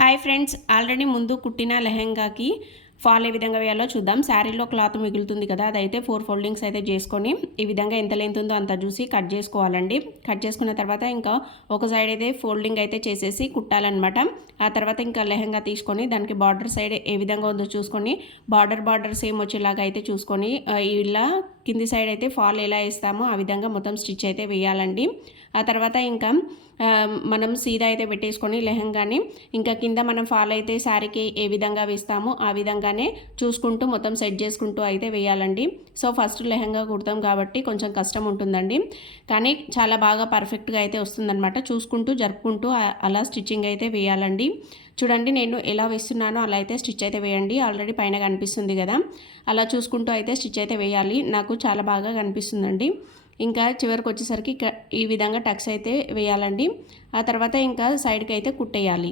Hi friends, already ముందు కుట్టిన లెహెంగాకి fall ఏ విధంగా వేయాలో చూద్దాం. శారీలో క్లాత్ మిగులుతుంది కదా, అదైతే 4 ఫోల్డింగ్స్ అయితే చేసుకొని ఈ విధంగా ఎంత లెంత్ ఉందో అంత చూసి కట్ చేసుకోవాలండి. కట్ చేసుకున్న తర్వాత ఇంకా ఒక సైడ్ అయితే ఫోల్డింగ్ అయితే చేసేసి కుట్టాలన్నమాట. ఆ తర్వాత ఇంకా లెహెంగా తీసుకొని దానికి బార్డర్ సైడ్ ఏ విధంగా ఉందో చూసుకొని బార్డర్ సేమ్ వచ్చేలాగా అయితే చూసుకొని ఇలా కింది సైడ్ అయితే ఫాల్ ఎలా వేస్తామో ఆ విధంగా మొత్తం స్టిచ్ అయితే వేయాలండి. ఆ తర్వాత ఇంకా మనం సీదా అయితే పెట్టేసుకొని లెహంగాని ఇంకా కింద మనం ఫాల్ అయితే శారీకి ఏ విధంగా వేస్తామో ఆ విధంగానే చూసుకుంటూ మొత్తం సెట్ చేసుకుంటూ అయితే వేయాలండి. సో ఫస్ట్ లెహంగా కుడతాం కాబట్టి కొంచెం కష్టం ఉంటుందండి, కానీ చాలా బాగా పర్ఫెక్ట్గా అయితే వస్తుందన్నమాట. చూసుకుంటూ జరుపుకుంటూ అలా స్టిచ్చింగ్ అయితే వేయాలండి. చూడండి, నేను ఎలా వేస్తున్నానో అలా అయితే స్టిచ్ అయితే వేయండి. ఆల్రెడీ పైన కనిపిస్తుంది కదా, అలా చూసుకుంటూ అయితే స్టిచ్ అయితే వేయాలి. నాకు చాలా బాగా కనిపిస్తుందండి. ఇంకా చివరికి వచ్చేసరికి ఈ విధంగా టక్స్ అయితే వేయాలండి. ఆ తర్వాత ఇంకా సైడ్కి అయితే కుట్టేయాలి.